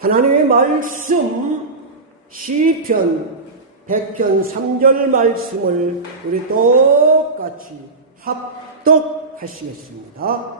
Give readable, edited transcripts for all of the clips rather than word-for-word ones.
하나님의 말씀 시편 100편 3절 말씀을 우리 똑같이 합독하시겠습니다.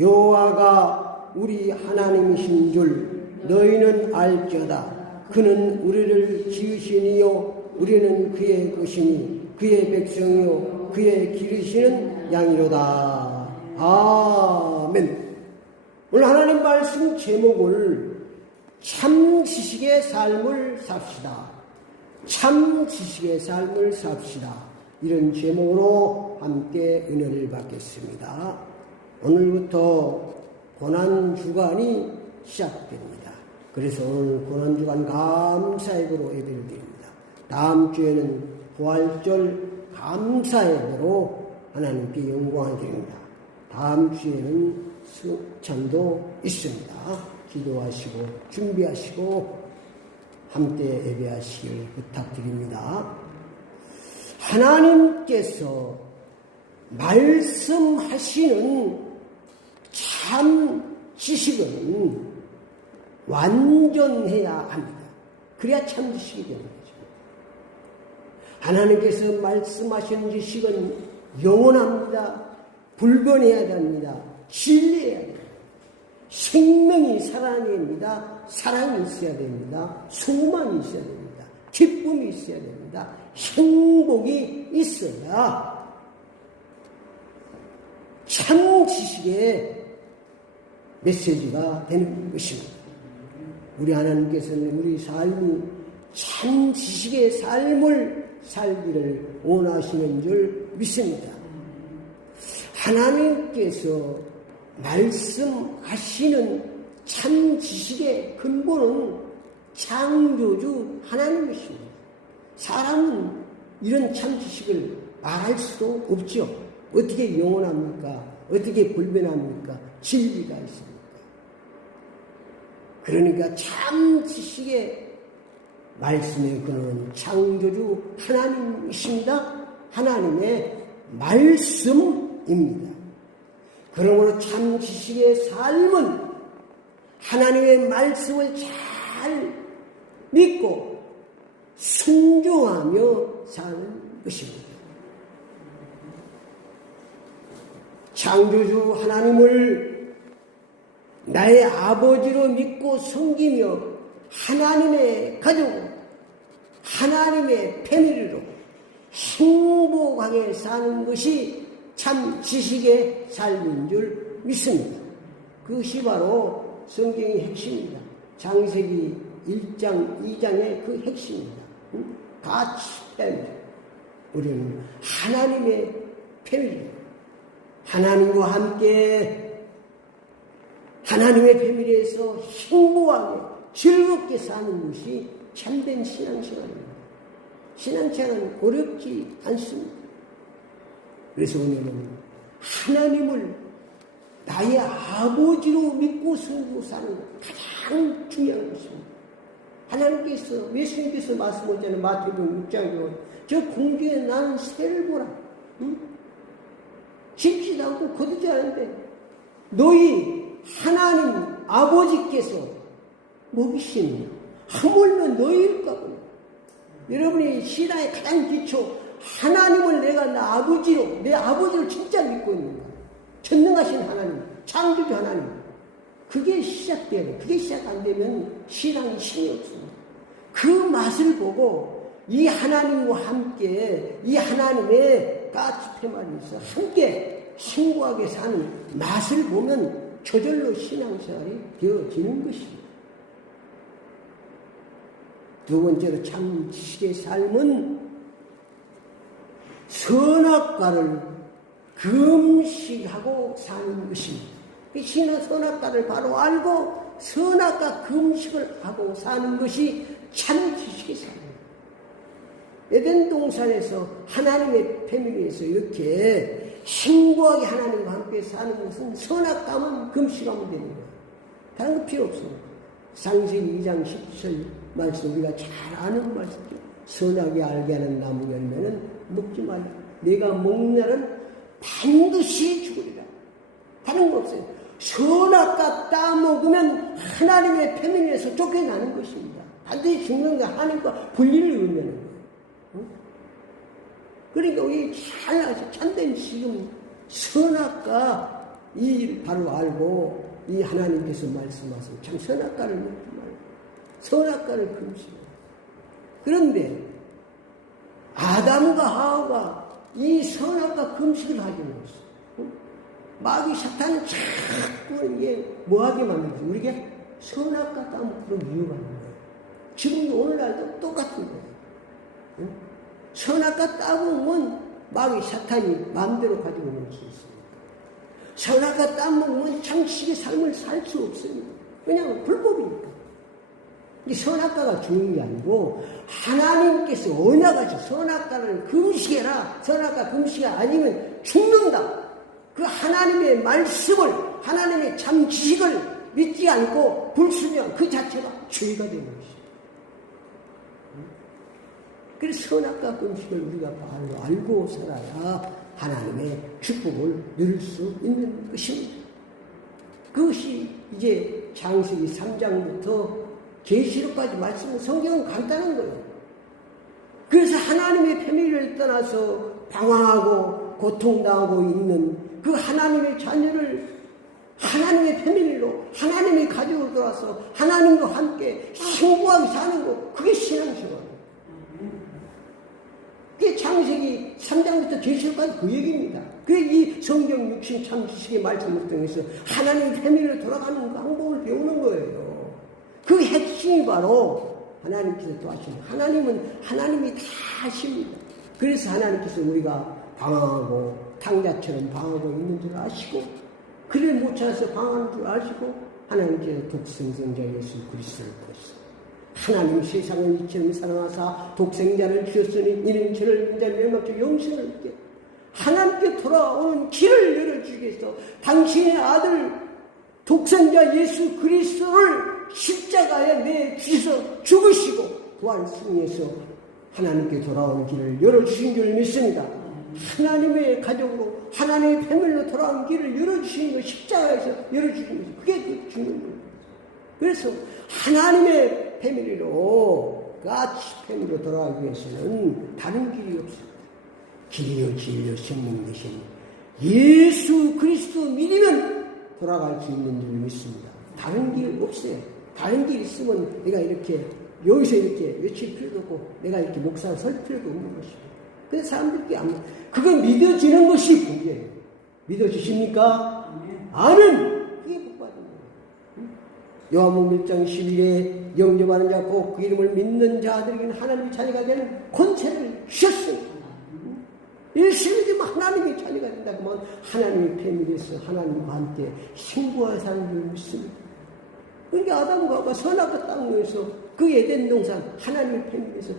여호와가 우리 하나님이신 줄 너희는 알지어다. 그는 우리를 지으시니요 우리는 그의 것이니 그의 백성이요 그의 기르시는 양이로다. 아멘. 오늘 하나님 말씀 제목을 참 지식의 삶을 삽시다. 참 지식의 삶을 삽시다. 이런 제목으로 함께 은혜를 받겠습니다. 오늘부터 고난주간이 시작됩니다. 그래서 오늘 고난주간 감사예배로 예배를 드립니다. 다음 주에는 부활절 감사예배로 하나님께 영광을 드립니다. 다음 주에는 승찬도 있습니다. 기도하시고 준비하시고 함께 예배하시길 부탁드립니다. 하나님께서 말씀하시는 참 지식은 완전해야 합니다. 그래야 참 지식이 되는 거죠. 하나님께서 말씀하시는 지식은 영원합니다. 불변해야 됩니다. 진리해야 됩니다. 생명이 살아야 됩니다. 사랑이 있어야 됩니다. 소망이 있어야 됩니다. 기쁨이 있어야 됩니다. 행복이 있어야 참 지식의 메시지가 되는 것입니다. 우리 하나님께서는 우리 삶이 참 지식의 삶을 살기를 원하시는 줄 믿습니다. 하나님께서 말씀하시는 참 지식의 근본은 창조주 하나님이십니다. 사람은 이런 참 지식을 말할 수도 없죠. 어떻게 영원합니까? 어떻게 불변합니까? 진리가 있습니까? 그러니까 참 지식의 말씀의 근원은 창조주 하나님이십니다. 하나님의 말씀입니다. 그러므로 참 지식의 삶은 하나님의 말씀을 잘 믿고 순종하며 사는 것입니다. 창조주 하나님을 나의 아버지로 믿고 섬기며 하나님의 가족, 하나님의 패밀리로 행복하게 사는 것이 참 지식의 삶인 줄 믿습니다. 그것이 바로 성경의 핵심입니다. 창세기 1장, 2장의 그 핵심입니다. 같이 패밀리. 우리는 하나님의 패밀리. 하나님과 함께 하나님의 패밀리에서 행복하게 즐겁게 사는 것이 참된 신앙생활입니다. 신앙생활은 어렵지 않습니다. 그래서 오늘은 하나님을 나의 아버지로 믿고 섬기고 사는 것 가장 중요한 것입니다. 하나님께서 예수님께서 말씀하셨잖아요. 마태복음 6장에 저 공중에 나는 새를 보라. 심지도 않고 거두지 않은데 너희 하나님 아버지께서 먹이시느냐? 하물며 너희일까 보냐? 여러분이 신앙의 가장 기초 하나님을 내가 내 아버지를 진짜 믿고 있는 거야. 전능하신 하나님, 창조주 하나님. 그게 시작돼야 돼. 그게 시작 안 되면 신앙이 힘이 없습니다. 그 맛을 보고 이 하나님과 함께 이 하나님의 까치 패밀리에서 함께 행복하게 사는 맛을 보면 저절로 신앙생활이 되어지는 것입니다. 두 번째로 참 지식의 삶은 선악과를 금식하고 사는 것입니다. 신은 선악과를 바로 알고 선악과 금식을 하고 사는 것이 참 지식의 삶입니다. 에덴 동산에서 하나님의 패밀리에서 이렇게 행복하게 하나님과 함께 사는 것은 선악과만 금식하면 되는 거예요. 다른 거 필요 없습니다. 창세기 2장 17절 말씀 우리가 잘 아는 말씀이죠. 선악이 알게 하는 나무 열매는 먹지 말라. 내가 먹는 날은 반드시 죽으리라. 다른 거 없어요. 선악과 따먹으면 하나님의 패밀리에서 쫓겨나는 것입니다. 반드시 죽는 거 하나님과 분리를 의미하는 거예요. 응? 그러니까 우리 잘 아시죠? 참된 지금 선악과 이 일을 바로 알고 이 하나님께서 말씀하신 참 선악과를 먹지 말고 선악과를 금지해요. 그런데 아담과 하와가 이 선악과 금식을 하게 되었어요. 마귀 사탄은 자꾸 이게 뭐하게 만들죠? 우리에게 선악과 따먹도록 유혹하는 거예요. 지금도 오늘날도 똑같은 거예요. 응? 선악과 따먹으면 마귀 사탄이 마음대로 가지고 놀 수 있습니다. 선악과 따먹으면 장식의 삶을 살 수 없습니다. 왜냐하면 불법이니까. 이 선악과가 중요한 게 아니고 하나님께서 언약하셔. 선악과를 금식해라. 선악과 금식이 아니면 죽는다. 그 하나님의 말씀을 하나님의 참 지식을 믿지 않고 불순종한 그 자체가 죄가 되는 것이죠. 그래서 선악과 금식을 우리가 바로 알고 살아야 하나님의 축복을 누릴 수 있는 것입니다. 그것이 이제 창세기 3장부터 계시록까지 말씀은 성경은 간단한 거예요. 그래서 하나님의 패밀리를 떠나서 방황하고 고통당하고 있는 그 하나님의 자녀를 하나님의 패밀리로 하나님의 가족으로 돌아서 하나님과 함께 행복하게 사는 것, 그게 신앙생활이에요. 그게 창세기 3장부터 계시록까지 그 얘기입니다. 그게 이 성경 육신 참 지식의 말씀을 통해서 하나님의 패밀리로 돌아가는 그 방법을 배우는 거예요. 그 핵심이 바로 하나님께서 또 하시는, 하나님은 하나님이 다 하십니다. 그래서 하나님께서 우리가 방황하고 탕자처럼 방황하고 있는 줄 아시고 그를 못 찾아서 방황하는 줄 아시고 하나님께서 독생자 예수 그리스도를 보냈어요. 하나님 세상을 이처럼 사랑하사 독생자를 주셨으니 이는 저를 믿는 자를 멸망치 영생을 얻게 하나님께 돌아오는 길을 열어주기 위해서 당신의 아들 독생자 예수 그리스도를 십자가에 내주셔서 죽으시고 부활 승리해서 하나님께 돌아오는 길을 열어주신 줄 믿습니다. 하나님의 가족으로 하나님의 패밀리로 돌아오는 길을 열어주신 것, 십자가에서 열어주신 것, 그게 중요한 거예요. 그래서 하나님의 패밀리로 같이 패밀리로 돌아가기 위해서는 다른 길이 없습니다. 길이요 진리요 생명 되신 예수 그리스도 믿으면 돌아갈 수 있는 줄 믿습니다. 다른 길 없어요. 다른 길 있으면 내가 이렇게 여기서 이렇게 외칠 필요도 없고 내가 이렇게 목사를 설 필요도 없는 것입니다. 근데 사람들이 그건 믿어지는 것이 복이에요. 믿어지십니까? 아멘. 그게 복 받는 거예요. 요한복음 1장 11에 영접하는 자 곧 그 이름을 믿는 자들에게는 하나님의 자녀가 되는 권세를 주셨습니다. 열심히 되면 하나님의 자녀가 된다. 그러면 하나님의 패밀리에서 하나님과 함께 행복하게 사는 줄 믿습니다. 그러니까 아담과 하와가 선악과 땅에서 그 에덴 동산 하나님의 패밀리에서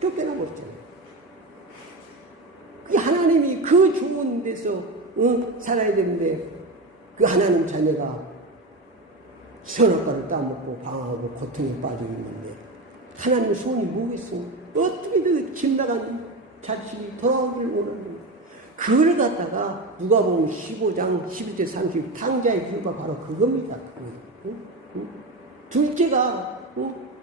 쫓겨나버렸잖아요. 그 하나님이 그 좋은 데서 살아야 되는데 그 하나님 자녀가 선악과를 따먹고 방황하고 고통에 빠져 있는 건데 하나님의 소원이 뭐겠습니까? 어떻게든 집 나간 자식이 돌아오기를 원하는 겁니다. 그걸 갖다가 누가복음 15장 11절 30 탕자의 불과 바로 그겁니다. 둘째가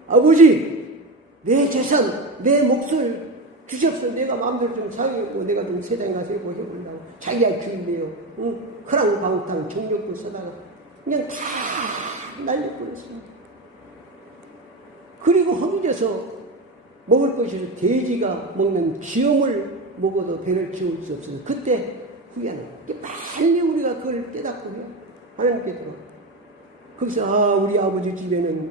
아버지 내 재산 내 몫을 주셨어. 내가 마음대로 좀 사용했고 내가 좀 세상에 가서 해보려고 자기가 주인데요. 크랑방탕 정력도 써다가 그냥 다 날려버렸습니다. 그리고 허무져서 먹을 것이 돼지가 먹는 기염을 먹어도 배를 채울 수 없어서 그때 후회하는 거예요. 빨리 우리가 그걸 깨닫고 하나님께 들어. 거기서 우리 아버지 집에는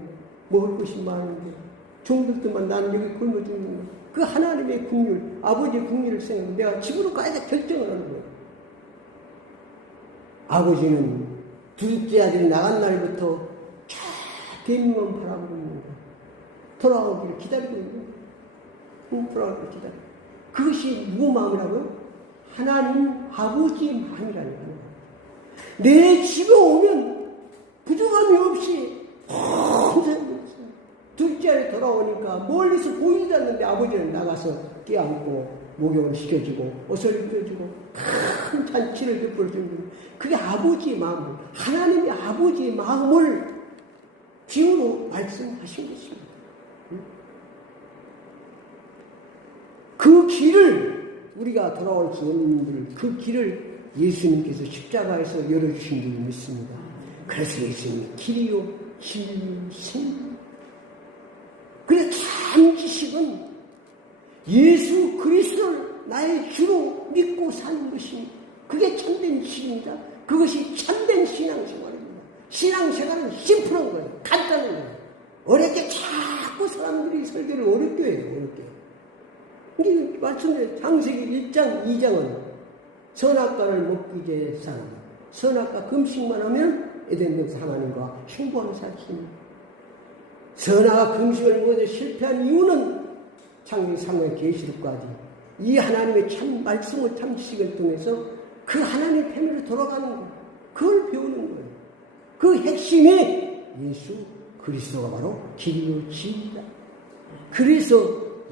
먹을 것이 많은데 종들도만 난 여기 굶어 죽는 거. 그 하나님의 국률, 아버지의 국률을 생각하면 내가 집으로 가야 결정을 하는 거예요. 아버지는 둘째 아들이 나간 날부터 쫙 대문만 바라보고 있는 거예요. 돌아오기를 기다리고 있는 거예요. 돌아오기를 기다리고. 그것이 누구 마음이라고요? 하나님 아버지의 마음이라는 거예요. 내 집에 오면 부족함이 없이 항상 둘째 아들 돌아오니까 멀리서 보이지 않는데 아버지는 나가서 깨안고 목욕을 시켜주고 옷을 입혀주고 큰 잔치를 베풀 정도로 그게 아버지의 마음을, 하나님의 아버지의 마음을 기으로 말씀하신 것입니다. 그 길을 우리가 돌아올 수 없는 그 길을 예수님께서 십자가에서 열어주신 줄 믿습니다. 그래서 예수님이 길이요 진생. 그래서 참 지식은 예수 그리스도를 나의 주로 믿고 사는 것이 그게 참된 지식입니다. 그것이 참된 신앙생활입니다. 신앙생활은 심플한 거예요. 간단한 거예요. 어렵게 자꾸 사람들이 설교를 어렵게 해요. 어렵게. 이게 말씀드려요. 창세기 1장 2장은 선악과를 먹기 전에 산다. 선악과 금식만 하면 에덴에서 하나님과 행복한 살입니다. 선악과 금식을 먹어서 실패한 이유는 창세기 3장 계시록까지 이 하나님의 참 말씀을 참 지식을 통해서 그 하나님의 편으로 돌아가는 거예요. 그걸 배우는 거예요. 그 핵심이 예수 그리스도가 바로 길이요 진리다. 그래서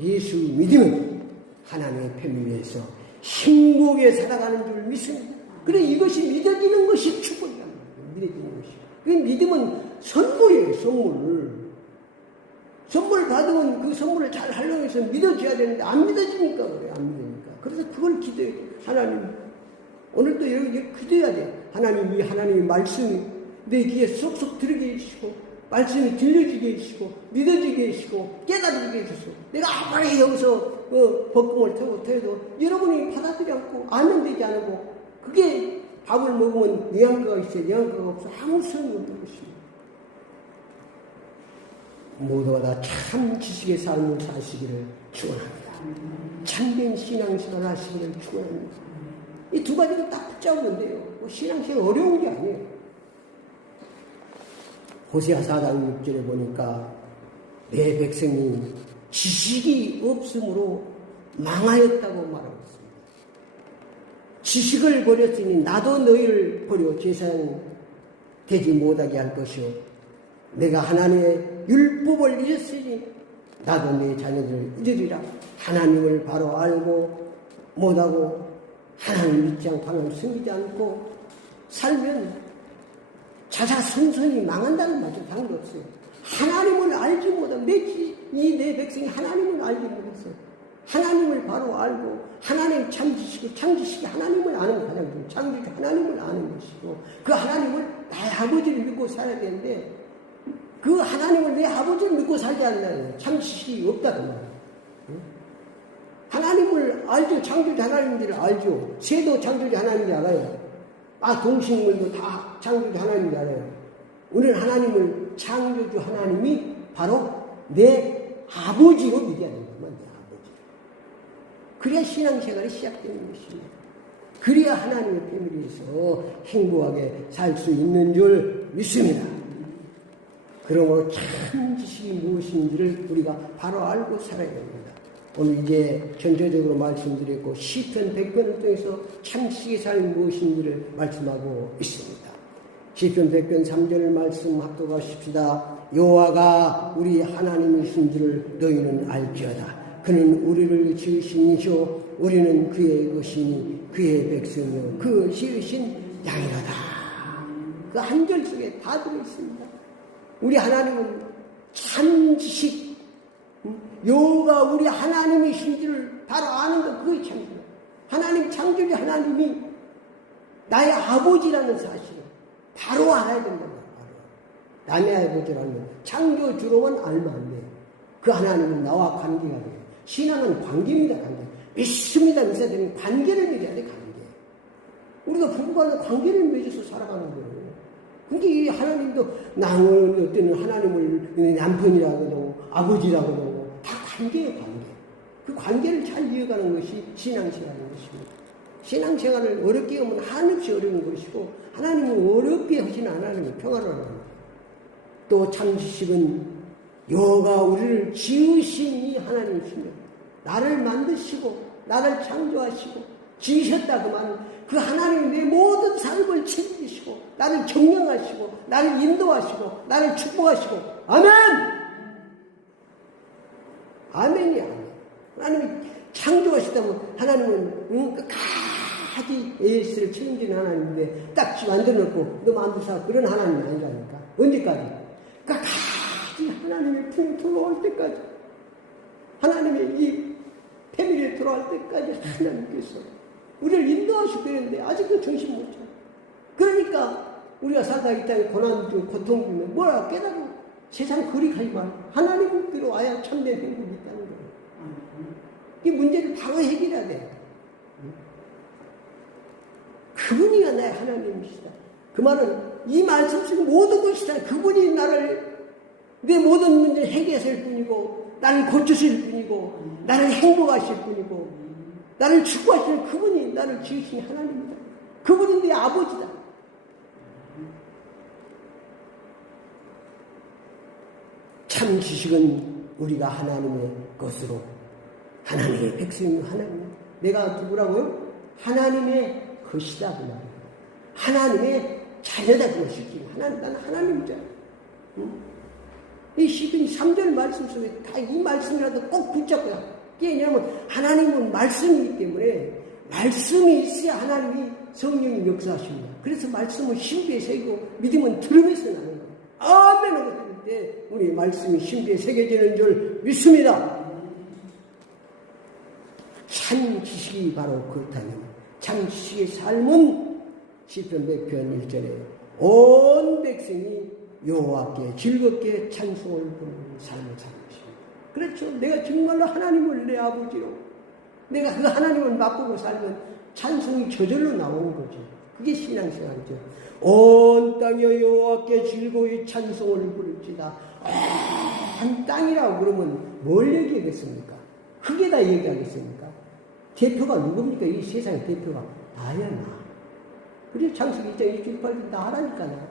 예수 믿으면 하나님의 편리에서 행복에 살아가는 줄 믿습니다. 그래 이것이 믿어지는 것이 축복이야. 믿어지는 것이. 그 믿음은 선물이에요. 선물 받으면 그 선물을 잘 활용해서 믿어줘야 되는데 안 믿어지니까 그래. 안 믿으니까. 그래서 그걸 기도해. 하나님 오늘도 여기 기도해야 돼. 하나님 이 하나님의 말씀이 내 귀에 쏙쏙 들게 해주시고 말씀이 들려지게 해주시고 믿어지게 해주시고 깨달아지게 해주시고 내가 아무리 여기서 벚금을 태워도 여러분이 받아들이지 않고 아면 되지 않고 그게 밥을 먹으면 영양가가 있어요. 영양가가 없어 아무 소용이 없는 것입니다. 모두가 다 참 지식의 삶을 사시기를 축원합니다. 참된 신앙생활 하시기를 축원합니다. 이 두 가지를 딱 붙잡으면 돼요. 신앙생활 어려운 게 아니에요. 호세아 4장 6절에 보니까 내 백성이 지식이 없으므로 망하였다고 말하고 있습니다. 지식을 버렸으니 나도 너희를 버려 제사장 되지 못하게 할 것이요 내가 하나님의 율법을 잊었으니 나도 내 자녀들을 잊으리라. 하나님을 바로 알고 못하고 하나님을 믿지 않고 하나님을 숨기지 않고 살면 자자손손이 망한다는 말도 당연히 없어요. 하나님을 알지 못하고 내 백성이 하나님을 알지 못했어요. 하나님을 바로 알고 하나님 참지식이 하나님을 아는 가장 중 창조주 하나님을 아는 것이고 그 하나님을 나의 아버지를 믿고 살아야 되는데 그 하나님을 내 아버지를 믿고 살지 않는 참지식이 없다는 말이에요. 하나님을 알죠. 창조주 하나님들을 알죠. 새도 창조주 하나님이 알아요. 동식물도 다 창조주 하나님이 알아요. 우리는 하나님을 창조주 하나님이 바로 내 아버지로 믿어야 된다. 내 아버지. 그래야 신앙생활이 시작되는 것입니다. 그래야 하나님의 패밀리에서 행복하게 살 수 있는 줄 믿습니다. 그러므로 참 지식이 무엇인지를 우리가 바로 알고 살아야 됩니다. 오늘 이제 전체적으로 말씀드렸고 시편 100편을 통해서 참 지식의 삶이 무엇인지를 말씀하고 있습니다. 시편 100편 3절 말씀 합독하십시다. 여호와가 우리 하나님이신 줄을 너희는 알지어다. 그는 우리를 지으신 이시오 우리는 그의 것이니 그의 백성이요 그 지으신 양이로다. 그 한 절 속에 다 들어있습니다. 우리 하나님은 참 지식, 여호가 우리 하나님이신 줄을 바로 아는 것 그게 참이에요. 하나님 창조주 하나님이 나의 아버지라는 사실을 바로 알아야 된단 말이에요. 남의 아버지를 알면 창조주로만 알면 안 돼요. 그 하나님은 나와 관계가 돼요. 신앙은 관계입니다. 관계. 믿습니다. 인사드리면 관계를 맺어야 돼. 관계. 우리가 부부간에 관계를 맺어서 살아가는 거예요. 근데 이 하나님도 나는 어때는 하나님을 남편이라고 하고 아버지라고 하고 다 관계예요. 관계. 그 관계를 잘 이어가는 것이 신앙생활인 것입니다. 신앙생활을 어렵게 하면 한없이 어려운 것이고 하나님은 어렵게 하시는 하나님은 평화로운 하나님. 또 참지식은 여호가 우리를 지으신 이 하나님이십니다. 나를 만드시고 나를 창조하시고 지으셨다 그 말은 그 하나님이 내 모든 삶을 책임지시고 나를 경영하시고 나를 인도하시고 나를 축복하시고 아멘! 아멘이야. 하나님이 창조하시다면 하나님은 끝까지 AS를 책임지는 하나님인데 딱 만들어놓고 너 마음대로 살아. 그런 하나님이 아니라니까. 언제까지? 끝까지 하나님의 품에 돌아올 때까지, 하나님의 이 패밀리에 돌아올 때까지 하나님께서 우리를 인도하시고 그랬는데 아직도 정신 못 차려. 그러니까 우리가 살다 이 땅에 고난 주고 고통 주면 뭐라 깨달고 세상 거리 가지 말고 하나님께로 와야 참된 행복이 있다는 거예요. 이 문제를 바로 해결해야 돼. 그분이가 나의 하나님이시다. 그 말은 이 말씀 속에 모든 것이다. 그분이 내 모든 문제를 해결하실 뿐이고, 나를 고치실 뿐이고, 나를 행복하실 뿐이고, 나를 축복하실 그분이 나를 지으신 하나님이다. 그분이 내 아버지다. 참 지식은 우리가 하나님의 것으로, 하나님의 백성이 하나님. 내가 누구라고요? 하나님의 것이다 그 말이에요. 하나님의 자녀다 그 말이지. 나는 하나님이잖아. 응? 이 시편 3절 말씀 속에 다 이 말씀이라도 꼭 붙잡고 왜냐하면 하나님은 말씀이기 때문에 말씀이 있어야 하나님이 성령이 역사하십니다. 그래서 말씀은 신비에 새기고 믿음은 들음에서 나는 거예요. 아멘 하고 들을 때 우리 말씀이 신비에 새겨지는 줄 믿습니다. 참 지식이 바로 그렇다면 참 지식의 삶은 시편 100편 1절에 온 백성이 여호와께 즐겁게 찬송을 부르는 삶을 사는 것입니다. 그렇죠. 내가 정말로 하나님을 내 아버지로, 내가 그 하나님을 맛보고 살면 찬송이 저절로 나오는 거죠. 그게 신앙생활이죠. 온 땅이여 여호와께 즐거이 찬송을 부를지다. 온 땅이라고 그러면 뭘 얘기하겠습니까? 그게 다 얘기하겠습니까? 대표가 누굽니까? 이 세상의 대표가 나야 나. 그래서 창세기 2장 1절 다 하라니까요.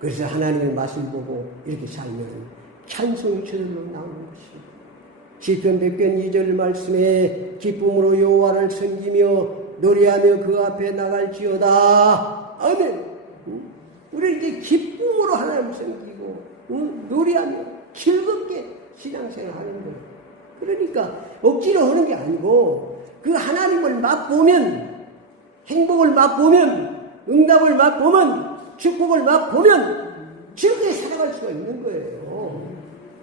그래서 하나님의 맛을 보고 이렇게 살면 찬송이 저절로 나오는 것입니다. 시편 100편 2절 말씀에 기쁨으로 여호와를 섬기며 노래하며 그 앞에 나갈지어다. 아멘. 우리 이제 기쁨으로 하나님을 섬기고 노래하며 즐겁게 신앙생활 하는 거예요. 그러니까 억지로 하는 게 아니고 그 하나님을 맛보면, 행복을 맛보면, 응답을 맛보면, 축복을 맛보면 즐겁게 살아갈 수가 있는 거예요.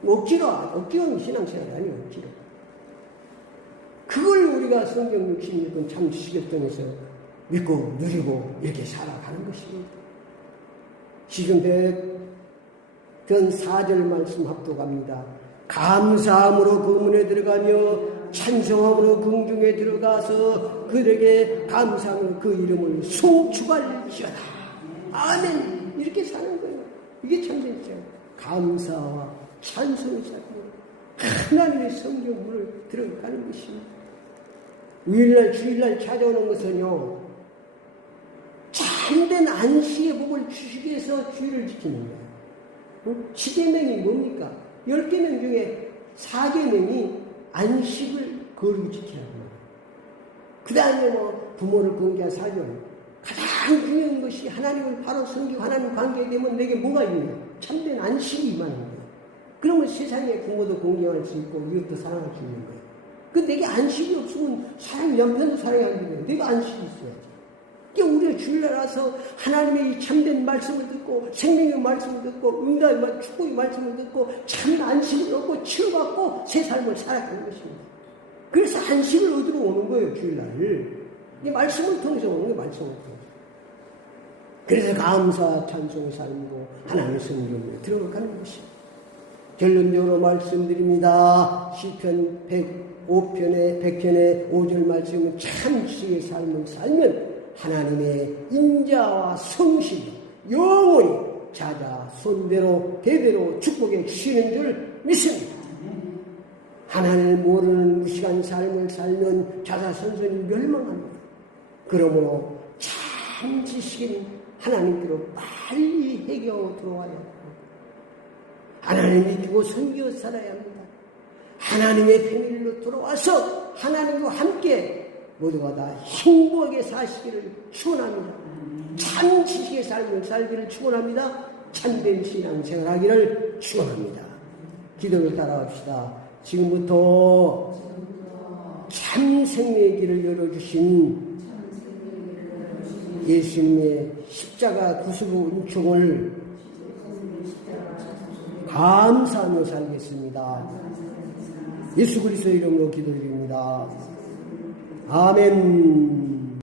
억지로 신앙생활이 아니에요. 억지로. 그걸 우리가 성경 66권 참 지식을 통해서 믿고 누리고 이렇게 살아가는 것입니다. 시편 100편 4절 말씀 합독합니다. 감사함으로 그 문에 들어가며 찬송함으로 궁중에 들어가서 그에게 감사함으로 그 이름을 송축할지어다. 아멘. 이렇게 사는 거예요. 이게 참된 자. 감사와 찬송을 쌓고 하나님의 성경문을 들어가는 것입니다. 주일날 찾아오는 것은요, 참된 안식의 복을 주시기 위해서 주일을 지키는 거예요. 10계명이 뭡니까? 10계명 중에 4계명이 안식을 거룩히 지키라는 거예요. 그 다음에 부모를 공개한 사전. 가장 중요한 것이 하나님을 바로 섬기고 하나님 관계에 되면 내게 뭐가 있느냐? 참된 안식이 임하는 거예요. 그러면 세상에 부모도 공경할 수 있고 이웃도 사랑할 수 있는 거예요. 그 내게 안식이 없으면 남편도 사랑이 안 되거든요. 내가 안식이 있어야지. 그러니까 우리가 주일날 와서 하나님의 이 참된 말씀을 듣고 생명의 말씀을 듣고 응답의 축복의 말씀을 듣고 참 안식을 얻고 치유받고 새 삶을 살아가는 것입니다. 그래서 안식을 얻으러 오는 거예요. 주일날. 이 말씀을 통해서 오는 거예요. 말씀을 통해서. 그래서 감사 찬송의 삶이고 하나님의 성경에 들어가는 것입니다. 결론적으로 말씀드립니다. 시편 100편의 5절 말씀은 참 지식의 삶을 살면 하나님의 인자와 성실 영원히 자자 손대로 대대로 축복해 주시는 줄 믿습니다. 하나님을 모르는 무식한 삶을 살면 자자손손이 멸망합니다. 그러므로 참 지식인 하나님께로 빨리 회개하고 들어와야 합니다. 하나님 믿고 섬겨 살아야 합니다. 하나님의 패밀리로 돌아와서 하나님과 함께 모두가 다 행복하게 사시기를 축원합니다. 참 지식의 삶을 살기를 축원합니다. 참된 신앙생활 하기를 축원합니다. 기도를 따라합시다. 지금부터 참 생명의 길을 열어주신 예수님의 십자가 구속 은총을 감사하며 살겠습니다. 예수 그리스도의 이름으로 기도드립니다. 아멘.